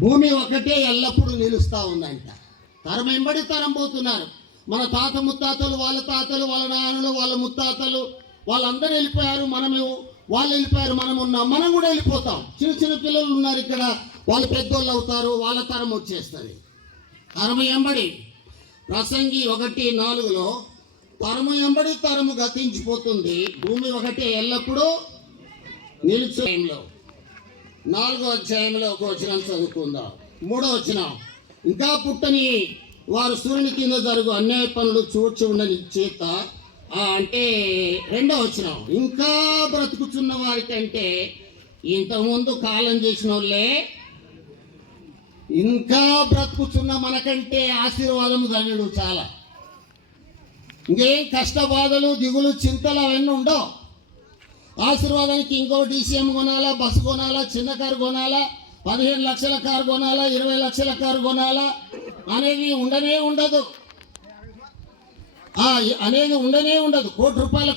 భూమి ఒకటే ఎల్లప్పుడూ నిలుస్తూ ఉందంట. తరం వెంబడి తరం పోతున్నారు. మన తాత ముత్తాతలు, వాళ్ళ తాతలు, వాళ్ళ నాన్నలు, వాళ్ళ ముత్తాతలు వాళ్ళందరూ వెళ్ళిపోయారు. వాళ్ళు వెళ్ళిపోయారు, మనం ఉన్నాం, మనం కూడా వెళ్ళిపోతాం. చిన్న చిన్న పిల్లలు ఉన్నారు ఇక్కడ, వాళ్ళు పెద్దోళ్ళు అవుతారు, వాళ్ళ తరం వచ్చేస్తుంది. తరము వెంబడి ప్రసంగి 1:4 తరము వెంబడి తరము గతించిపోతుంది, భూమి ఒకటే ఎల్లప్పుడూ నిలుచు. 4వ అధ్యాయంలో ఒక వచనం చదువుకుందాం. 3వ వచనం, ఇంకా పుట్టని వారు సూర్యుని కింద జరుగు అన్యాయ పనులు చూచి ఉండని చేత. అంటే 2వ వచనం, ఇంకా బ్రతుకుతున్న వారికంటే ఇంతకుముందు కాలం చేసిన వాళ్ళే ఇంకా బ్రతుకుతున్న మనకంటే ఆశీర్వాదము ధన్యుడు. చాలా ఇంకేం కష్టబాధలు, దిగులు, చింతలు అవన్నీ ఉండవు. ఆశీర్వాదానికి ఇంకో DCM కొనాలా, బస్సు కొనాలా, చిన్న కారు కొనాలా, 15 లక్షల కారు కొనాలా, 20 లక్షల కారు కొనాలా అనేది ఉండనే ఉండదు. కోటి రూపాయల